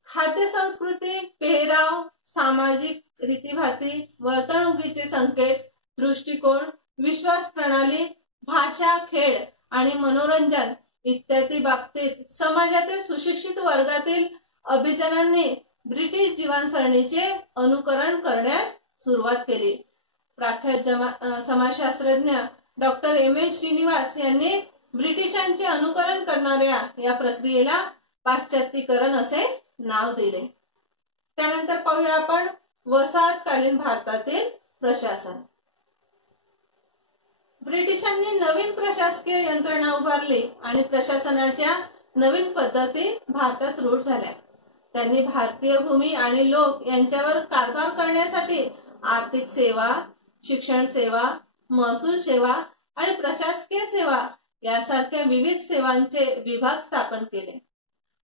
खाद्य संस्कृती, पेहराव, सामाजिक रीतीभाती, वर्तणुकीचे संकेत, दृष्टिकोन, विश्वास प्रणाली, भाषा, खेळ आणि मनोरंजन इत्यादी बाबतीत समाजातील सुशिक्षित वर्गातील अभिजनांनी ब्रिटिश जीवनसरणीचे अनुकरण करण्यास सुरुवात केली. प्रख्यात समाजशास्त्रज्ञ डॉक्टर एम.एन. श्रीनिवास यांनी ब्रिटिशांचे अनुकरण करणाऱ्या या प्रक्रियेला पाश्चात्तीकरण असे नाव दिले. त्यानंतर पाहूया आपण वसाहतकालीन भारतातील प्रशासन. ब्रिटिशांनी नवीन प्रशासकीय यंत्रणा उभारली आणि प्रशासनाच्या नवीन पद्धती भारतात रूढ झाल्या. त्यांनी भारतीय भूमी आणि लोक यांच्यावर कारभार करण्यासाठी आर्थिक सेवा, शिक्षण सेवा, महसूल सेवा आणि प्रशासकीय सेवा यासारख्या विविध सेवांचे विभाग स्थापन केले.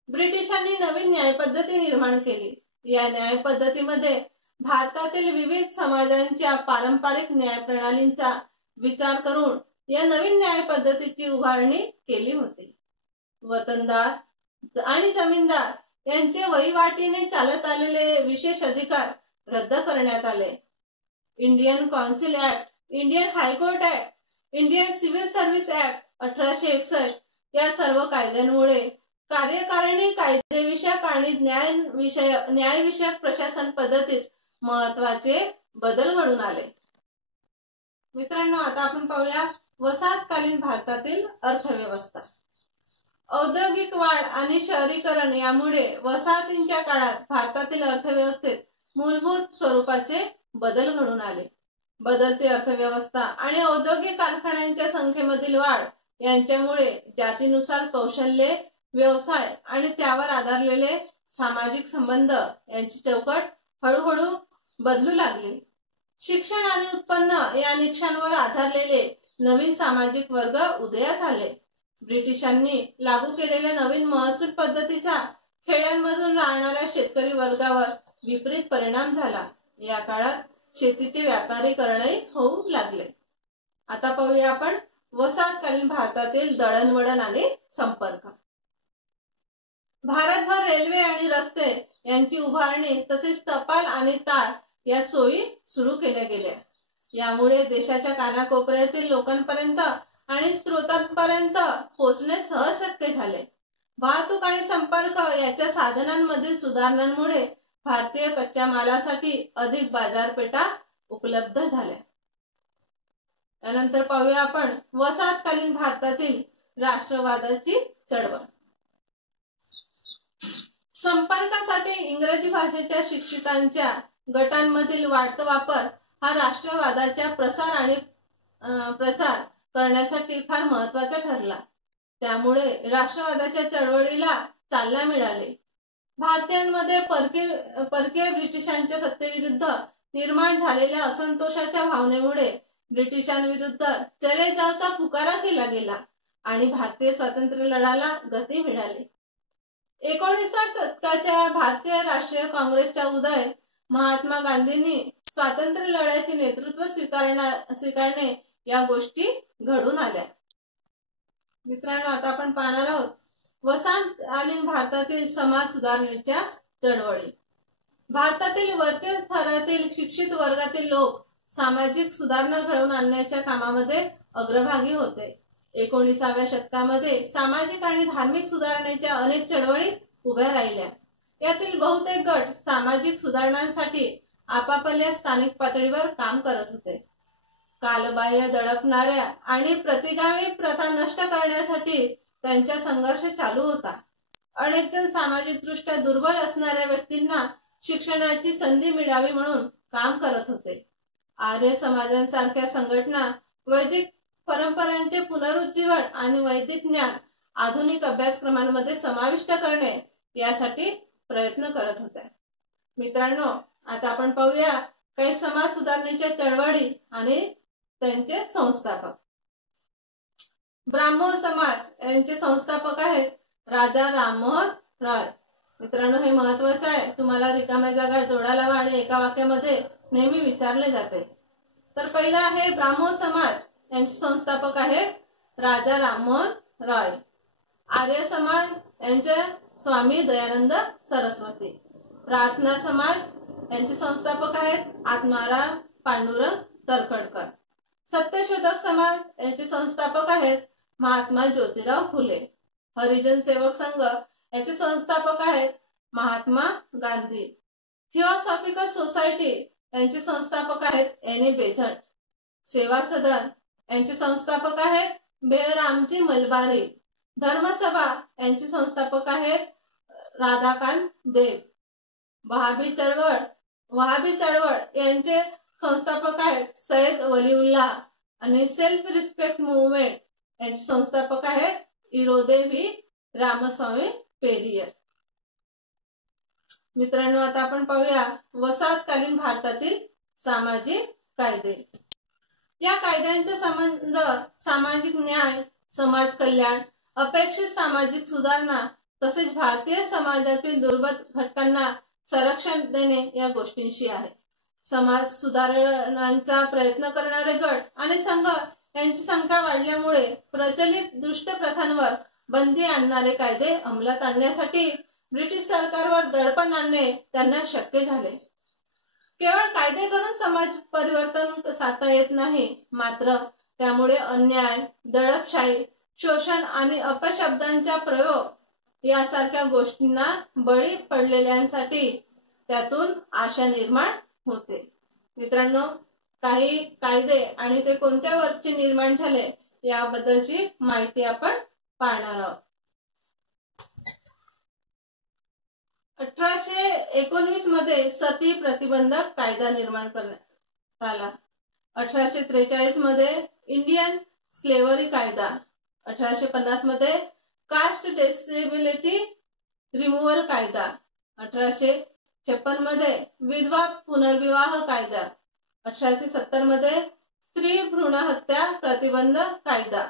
ब्रिटिशांनी नवीन न्यायपद्धती निर्माण केली. या न्यायपद्धतीमध्ये भारतातील विविध समाजांच्या पारंपरिक न्यायप्रणालींचा विचार करून या नवीन न्यायपद्धतीची उभारणी केली होती. वतनदार आणि जमीनदार यांचे वहिवाटीने चालत आलेले विशेष अधिकार रद्द करण्यात आले. Indian council act, Indian high court act, Indian civil service act 1861 या सर्व कायद्यांमुळे कार्यकारिणी कायदेविषयक आणि न्यायविषयक प्रशासन पद्धतीत महत्वाचे बदल घडून आले. मित्रांनो, आता आपण पाहूया वसाहतकालीन भारतातील अर्थव्यवस्था. औद्योगिक वाढ आणि शहरीकरण यामुळे वसाहतींच्या काळात भारतातील अर्थव्यवस्थेत मूलभूत स्वरूपाचे बदल घडून आले. बदलती अर्थव्यवस्था आणि औद्योगिक कारखान्यांच्या संख्येमधील वाढ यांच्यामुळे जातीनुसार कौशल्ये, व्यवसाय आणि त्यावर आधारलेले सामाजिक संबंध यांची चौकट हळूहळू बदलू लागली. शिक्षण आणि उत्पन्न या निकषांवर आधारलेले नवीन सामाजिक वर्ग उदयास आले. ब्रिटिशांनी लागू केलेल्या नवीन महसूल पद्धतीचा खेड्यांमधून राहणाऱ्या शेतकरी वर्गावर विपरीत परिणाम झाला. या काळात शेतीचे व्यापारीकरणही होऊ लागले. आता पाहूया आपण वसाहतकालीन भारतातील दळणवळण आणि संपर्क. भारतभर रेल्वे आणि रस्ते यांची उभारणी तसेच टपाल आणि तार या सोयी सुरू केल्या गेल्या. यामुळे देशाच्या कानाकोपऱ्यातील लोकांपर्यंत आणि स्त्रोतांपर्यंत पोहोचणे सहज शक्य झाले. वाहतूक आणि संपर्क याच्या साधनांमधील सुधारणांमुळे भारतीय कच्च्या मालासाठी अधिक बाजारपेठा उपलब्ध झाल्या. त्यानंतर पाहूया आपण वसाहतकालीन भारतातील राष्ट्रवादाची चळवळ. संपर्कासाठी इंग्रजी भाषेच्या शिक्षितांच्या गटांमधील वाढता वापर हा राष्ट्रवादाच्या प्रचार करण्यासाठी फार महत्वाचा ठरला. त्यामुळे राष्ट्रवादाच्या चळवळीला चालना मिळाली. भारतीयांमध्ये परकीय ब्रिटिशांच्या सत्तेविरुद्ध निर्माण झालेल्या असंतोषाच्या भावनेमुळे ब्रिटिशांविरुद्ध चले जावचा पुकारा केला गेला आणि भारतीय स्वातंत्र्य लढ्याला गती मिळाली. 19व्या शतकाच्या भारतीय राष्ट्रीय काँग्रेसच्या उदय महात्मा गांधींनी स्वातंत्र्य लढ्याचे नेतृत्व स्वीकारणे या गोष्टी घडून आल्या. मित्रांनो, आता आपण पाहणार आहोत वसाहतकालीन भारतातील समाज सुधारणेच्या चळवळी. भारतातील वरच्या थरातील शिक्षित वर्गातील लोक सामाजिक सुधारणा घडवून आणण्याच्या कामामध्ये अग्रभागी होते. 19व्या शतकामध्ये सामाजिक आणि धार्मिक सुधारणेच्या अनेक चळवळी उभ्या राहिल्या. यातील बहुतेक गट सामाजिक सुधारणांसाठी आपापल्या स्थानिक पातळीवर काम करत होते. कालबाह्य दडपणाऱ्या आणि प्रतिगामी प्रथा नष्ट करण्यासाठी त्यांचा संघर्ष चालू होता. अनेक जण सामाजिक दृष्ट्या दुर्बल असणाऱ्या व्यक्तींना शिक्षणाची संधी मिळावी म्हणून काम करत होते. आर्य समाजांसारख्या संघटना वैदिक परंपरांचे पुनरुज्जीवन आणि वैदिक ज्ञान आधुनिक अभ्यासक्रमांमध्ये समाविष्ट करणे यासाठी प्रयत्न करत होत्या. मित्रांनो, आता आपण पाहूया काही समाज सुधारणेच्या चळवळी आणि त्यांचे संस्थापक. ब्राह्मण समाज यांचे संस्थापक आहेत राजा राममोहन रॉय. मित्रांनो, हे महत्वाचं आहे. तुम्हाला रिकाम्या जागा जोडायला आणि एका वाक्यामध्ये नेहमी विचारले जाते. तर पहिला आहे ब्राह्मण समाज यांचे संस्थापक आहेत राजा राममोहन रॉय. आर्य समाज यांचे स्वामी दयानंद सरस्वती. प्रार्थना समाज यांचे संस्थापक आहेत आत्माराम पांडुरंग तरखडकर. सत्यशोधक समाज यांचे संस्थापक आहेत महात्मा ज्योतिराव फुले. हरिजन सेवक संघ यांचे संस्थापक आहेत महात्मा गांधी. थिओसॉफिकल सोसायटी यांचे संस्थापक आहेत एन ए बेझंट. सेवा सदन यांचे संस्थापक आहेत बेहरामजी मलबारी. धर्मसभा यांचे संस्थापक आहेत राधाकांत देव. वहाबी चळवळ यांचे संस्थापक आहेत सय्यद वलीउल्लाह. आणि सेल्फ रिस्पेक्ट मुवमेंट यांचे संस्थापक आहेत इरोदे व्ही रामस्वामी पेरियर. मित्रांनो, आता आपण पाहूया वसाहतकालीन भारतातील सामाजिक कायदे. या कायद्यांचा संबंध सामाजिक न्याय, समाज कल्याण, अपेक्षित सामाजिक सुधारणा तसेच भारतीय समाजातील दुर्बल घटकांना संरक्षण देणे या गोष्टींशी आहे. समाज सुधारणांचा प्रयत्न करणारे गट आणि संघ यांची संख्या वाढल्यामुळे प्रचलित दुष्ट प्रथांवर बंदी आणणारे कायदे अंमलात आणण्यासाठी ब्रिटिश सरकारवर दडपण आणणे त्यांना शक्य झाले. केवळ कायदे करून समाज परिवर्तन साधता येत नाही, मात्र त्यामुळे अन्याय, दडपशाही, शोषण आणि अपशब्दांचा प्रयोग यासारख्या गोष्टींना बळी पडलेल्यांसाठी त्यातून आशा निर्माण होते. मित्रांनो, काही कायदे आणि ते कोणत्या वर्षी निर्माण झाले याबद्दलची माहिती आपण पाहणार आहोत. 1819 मध्ये सती प्रतिबंधक कायदा निर्माण करण्यात आला. 1843 मध्ये इंडियन स्लेव्हरी कायदा. 1850 मध्ये कास्ट डिसेबिलिटी रिमूव्हल कायदा. 1856 मध्ये विधवा पुनर्विवाह कायदा. 1870 मध्ये स्त्री भ्रूण हत्या प्रतिबंध कायदा.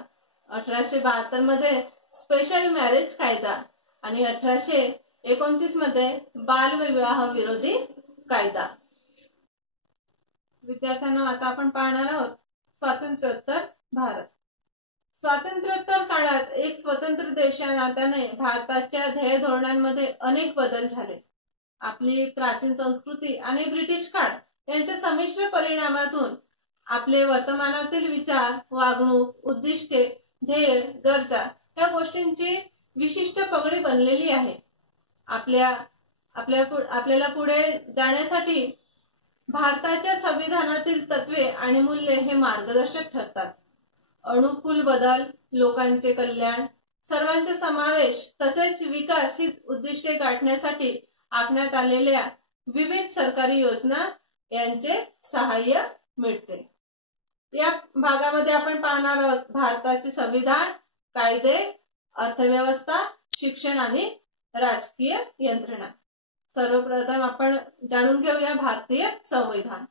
1872 मध्ये स्पेशल मॅरेज कायदा आणि 1829 मध्ये बालविवाह विरोधी कायदा. विद्यार्थ्यांना आता आपण पाहणार आहोत स्वातंत्र्योत्तर भारत. स्वातंत्र्योत्तर काळात एक स्वतंत्र देश या नात्याने भारताच्या ध्येय धोरणांमध्ये अनेक बदल झाले. आपली प्राचीन संस्कृती आणि ब्रिटिश काळ यांच्या संमिश्र परिणामातून आपले वर्तमानातील विचार, वागणूक, उद्दिष्टे, ध्येय, गरजा या गोष्टींची विशिष्ट पगडी बनलेली आहे. आपल्याला पुढे जाण्यासाठी भारताच्या संविधानातील तत्वे आणि मूल्ये हे मार्गदर्शक ठरतात. अनुकूल बदल, लोकांचे कल्याण, सर्वांचे समावेश तसेच विकास ही उद्दिष्टे गाठण्यासाठी आखण्यात आलेल्या विविध सरकारी योजना यांचे सहाय्य मिळते. या भागामध्ये आपण पाहणार आहोत भारताचे संविधान, कायदे, अर्थव्यवस्था, शिक्षण आणि राजकीय यंत्रणा. सर्वप्रथम आपण जाणून घेऊया भारतीय संविधान.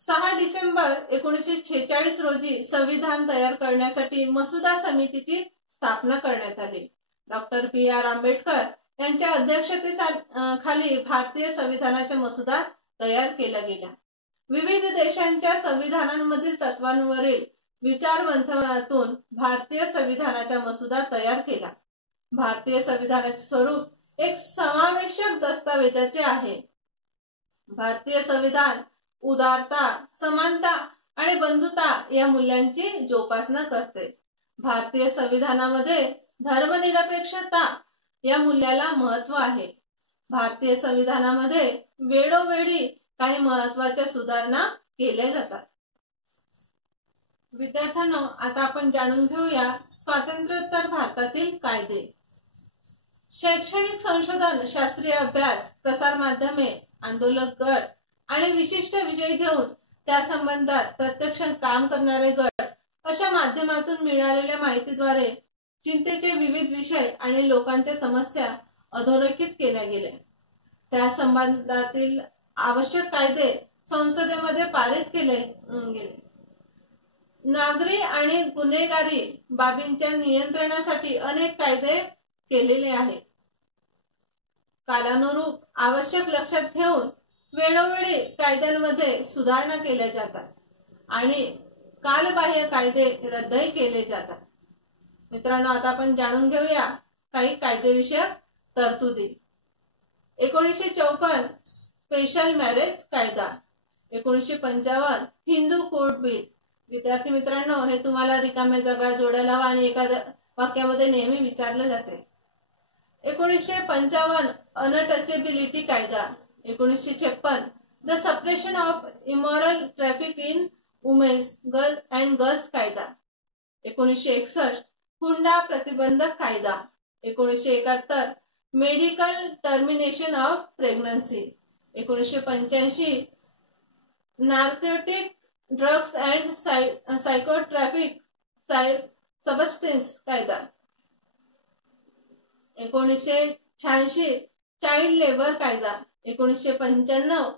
6 डिसेंबर 1946 रोजी संविधान तयार करण्यासाठी मसुदा समितीची स्थापना करण्यात आली. Doctor B R. आंबेडकर यांच्या अध्यक्षतेखाली भारतीय संविधानाचा मसुदा तयार केला गेला. विविध देशांच्या संविधानांमधील तत्वांवरील विचारमंथनातून भारतीय संविधानाचा मसुदा तयार केला. भारतीय संविधानाचे स्वरूप एक समावेशक दस्तावेजाचे आहे. भारतीय संविधान उदारता, समानता आणि बंधुता या मूल्यांची जोपासना करते. भारतीय संविधानामध्ये धर्मनिरपेक्षता या मूल्याला महत्व आहे. भारतीय संविधानामध्ये वेळोवेळी काही महत्त्वाच्या सुधारणा केल्या जातात. विद्यार्थ्यांनो, आता आपण जाणून घेऊया स्वातंत्र्योत्तर भारतातील कायदे. शैक्षणिक संशोधन, शास्त्रीय अभ्यास, प्रसार माध्यमे, आंदोलक गट आणि विशिष्ट विषय घेऊन त्या संबंधात प्रत्यक्ष काम करणारे गट अशा माध्यमातून मिळालेल्या माहितीद्वारे चिंतेचे विविध विषय आणि लोकांच्या समस्या अधोरेखित केल्या गेल्या. त्या संबंधातील आवश्यक कायदे संसदेमध्ये पारित केले गेले. नागरी आणि गुन्हेगारी बाबींच्या नियंत्रणासाठी अनेक कायदे केलेले आहेत. कालानुरूप आवश्यक लक्षात घेऊन वेळोवेळी कायद्यांमध्ये सुधारणा केल्या जातात आणि कालबाह्य कायदे रद्दही केले जातात. मित्रांनो, आता आपण जाणून घेऊया काही कायदेविषयक तरतुदी. 1954 स्पेशल मॅरेज कायदा, 1955 हिंदू कोर्ट बिल. विद्यार्थी मित्रांनो, हे तुम्हाला रिकाम्या जागा जोडायला हवा आणि एखाद्या वाक्यामध्ये नेहमी विचारले जाते. 1955 अनटचेबिलिटी कायदा, 1956 the suppression of immoral traffic in womens and girls कायदा, 1961 हुंडा प्रतिबंधक कायदा, 1971 medical termination of pregnancy, 1985 narcotic drugs and psychotropic substance कायदा, 1986 चाइल्ड लेबर कायदा, 1995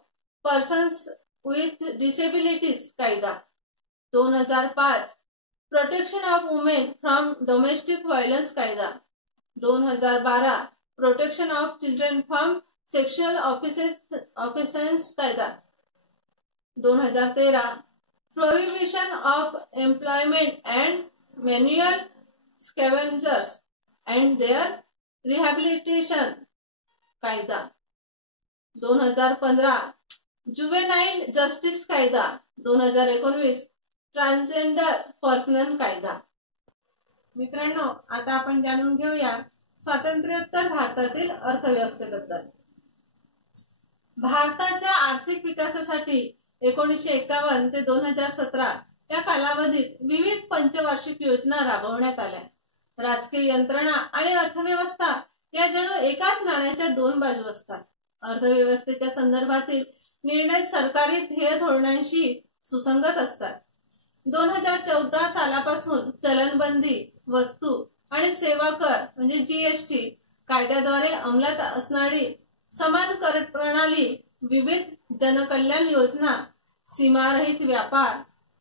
पर्सन्स विथ डिसेबिलिटीज कायदा, 2005 protection of women from domestic violence कायदा, 2012 protection of children from sexual offences कायदा, 2013 prohibition of employment and manual scavengers and their rehabilitation कायदा, 2015 juvenile justice कायदा, 2019 transgender personal कायदा. मित्रांनो, आता आपण जाणून घेऊया स्वातंत्र्योत्तर भारतातील अर्थव्यवस्थेबद्दल. भारताच्या आर्थिक विकासासाठी 1951 ते 2017 या कालावधीत विविध पंचवार्षिक योजना राबवण्यात आल्या. राजकीय यंत्रणा आणि अर्थव्यवस्था या जणू एकाच नाण्याच्या दोन बाजू असतात. अर्थव्यवस्थेच्या संदर्भातील निर्णय सरकारी ध्येय धोरणांशी सुसंगत असतात. 2014 सालापासून चलनबंदी, वस्तू आणि सेवा कर म्हणजे जीएसटी कायद्याद्वारे अंमलात असणारी समान कर प्रणाली, विविध जनकल्याण योजना, सीमारहित व्यापार,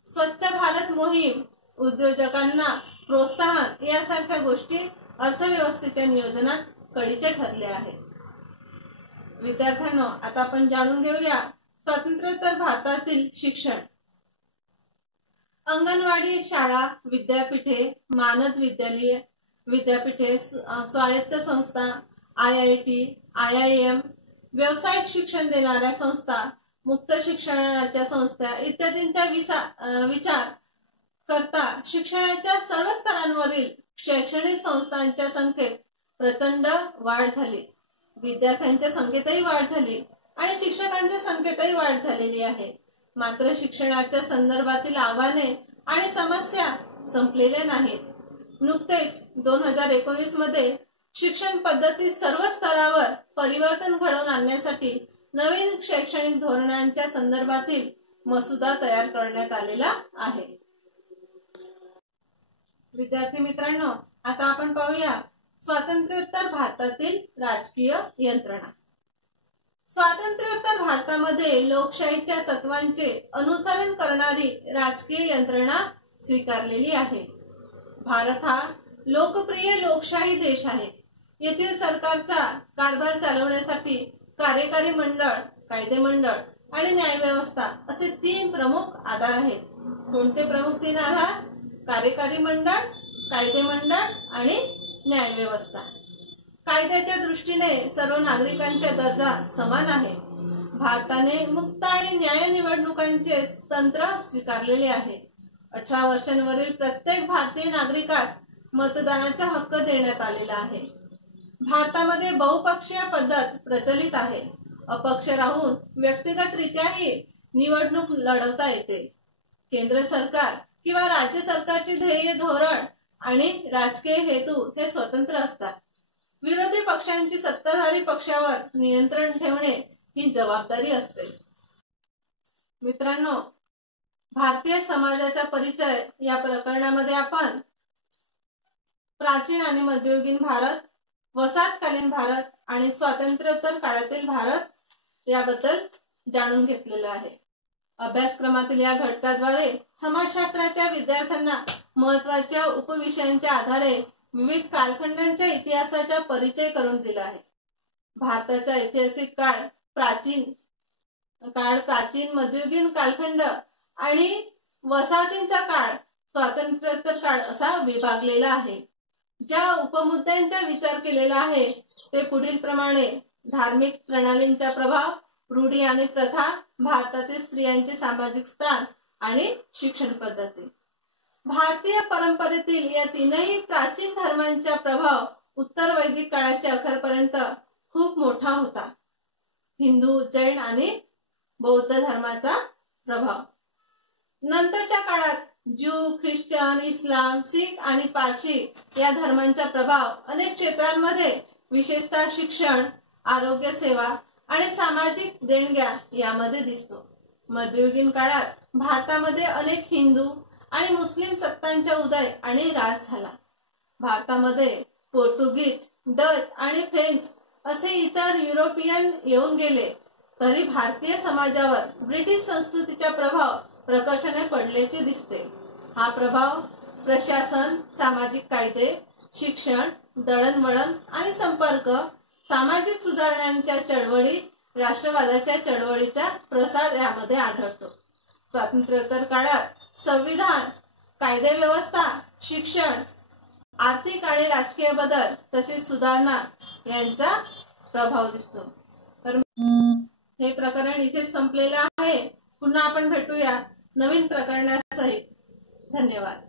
स्वच्छ भारत मोहीम, उद्योजकांना प्रोत्साहन यासारख्या गोष्टी अर्थव्यवस्थेच्या नियोजनात कडीच्या ठरल्या आहेत. विद्यार्थ्यांनो, आता आपण जाणून घेऊया स्वातंत्र्योत्तर भारतातील शिक्षण. अंगणवाडी शाळा, विद्यापीठे, मानद विद्यापीठे, स्वायत्त संस्था, IIT, IIM, व्यावसायिक शिक्षण देणाऱ्या संस्था, मुक्त शिक्षणाच्या संस्था इत्यादींचा विचार करता शिक्षणाच्या सर्व स्तरांवरील शैक्षणिक संस्थांच्या संख्येत प्रचंड वाढ झाली. विद्यार्थ्यांच्या संख्येतही वाढ झाली आणि शिक्षकांच्या संख्येतही वाढ झालेली आहे. मात्र शिक्षणाच्या संदर्भातील आव्हाने आणि समस्या संपलेल्या नाहीत. नुकतेच 2019 मध्ये शिक्षण पद्धतीत सर्व स्तरावर परिवर्तन घडवून आणण्यासाठी नवीन शैक्षणिक धोरणांच्या संदर्भातील मसुदा तयार करण्यात आलेला आहे. विद्यार्थी मित्रांनो, आता आपण पाहूया स्वातंत्र्योत्तर भारतातील राजकीय यंत्रणा. स्वातंत्र्योत्तर भारतामध्ये लोकशाहीच्या तत्वांचे अनुसरण करणारी राजकीय यंत्रणा स्वीकारलेली आहे. भारत हा लोकप्रिय लोकशाही देश आहे. येथील सरकारचा कारभार चालवण्यासाठी कार्यकारी मंडळ, कायदे मंडळ आणि न्यायव्यवस्था असे 3 प्रमुख आधार आहेत. कोणते प्रमुख 3 आधार? कार्यकारी मंडळ, कायदे मंडळ आणि न्यायव्यवस्था. कायद्याच्या दृष्टीने सर्व नागरिकांचा दर्जा समान आहे. भारताने मुक्त आणि न्याय निवडणुकांचे तंत्र स्वीकारलेले आहे. 18 वर्षांवरील प्रत्येक भारतीय नागरिकास मतदानाचा हक्क देण्यात आलेला आहे. भारतामध्ये बहुपक्षीय पद्धत प्रचलित आहे. अपक्ष राहून व्यक्तिगतरित्याही निवडणूक लढवता येते. केंद्र सरकार किंवा राज्य सरकारचे ध्येय, धोरण आणि राजकीय हेतू हे स्वतंत्र असतात. विरोधी पक्षांची सत्ताधारी पक्षावर नियंत्रण ठेवणे ही जबाबदारी असते. मित्रांनो, भारतीय समाजाचा परिचय या प्रकरणामध्ये आपण प्राचीन आणि मध्ययुगीन भारत, वसाहतकालीन भारत आणि स्वातंत्र्योत्तर काळातील भारत याबद्दल जाणून घेतलेलं आहे। अभ्यासक्रमातील या घटकाद्वारे समाजशास्त्राच्या विद्यार्थ्यांना महत्त्वाच्या उपविषयांच्या आधारे विविध कालखंडांच्या इतिहासाचा परिचय करून दिला आहे। भारताचा ऐतिहासिक काळ प्राचीन मध्ययुगीन कालखंड आणि वसाहतींचा काळ स्वातंत्र्योत्तर काळ असा विभागलेला आहे। ज्या उपमुद्द्यांचा विचार केलेला आहे ते पुढील प्रमाणे: धार्मिक प्रणालींचा प्रभाव, रूढी आणि प्रथा, भारतातील स्त्रियांचे सामाजिक स्थान आणि शिक्षण पद्धती। भारतीय परंपरेतील या तीनही प्राचीन धर्मांचा प्रभाव उत्तर वैदिक काळाच्या अखेरपर्यंत खूप मोठा होता। हिंदू, जैन आणि बौद्ध धर्माचा प्रभाव। नंतरच्या काळात ज्यू, ख्रिश्चन, इस्लाम, शीख आणि पारशी या धर्मांचा प्रभाव अनेक क्षेत्रांमध्ये, विशेषतः शिक्षण, आरोग्य सेवा आणि सामाजिक देणग्या यामध्ये दिसतो। मध्ययुगीन काळात भारतामध्ये अनेक हिंदू आणि मुस्लिम सत्तांचा उदय आणि ऱ्हास झाला। भारतामध्ये पोर्तुगीज, डच आणि फ्रेंच असे इतर युरोपियन येऊन गेले तरी भारतीय समाजावर ब्रिटिश संस्कृतीचा प्रभाव प्रकर्षाने पडल्याचे दिसते। हा प्रभाव प्रशासन, सामाजिक कायदे, शिक्षण, दळणवळण आणि संपर्क, सामाजिक सुधारणांच्या चळवळी, राष्ट्रवादाच्या चळवळीचा प्रसार यामध्ये आढळतो। स्वातंत्र्योत्तर काळात संविधान, कायदेव्यवस्था, शिक्षण, आर्थिक आणि राजकीय बदल तसेच सुधारणा यांचा प्रभाव दिसतो। तर हे प्रकरण इथेच संपलेले आहे। पुन्हा आपण भेटूया नवीन प्रकरणासहित। धन्यवाद।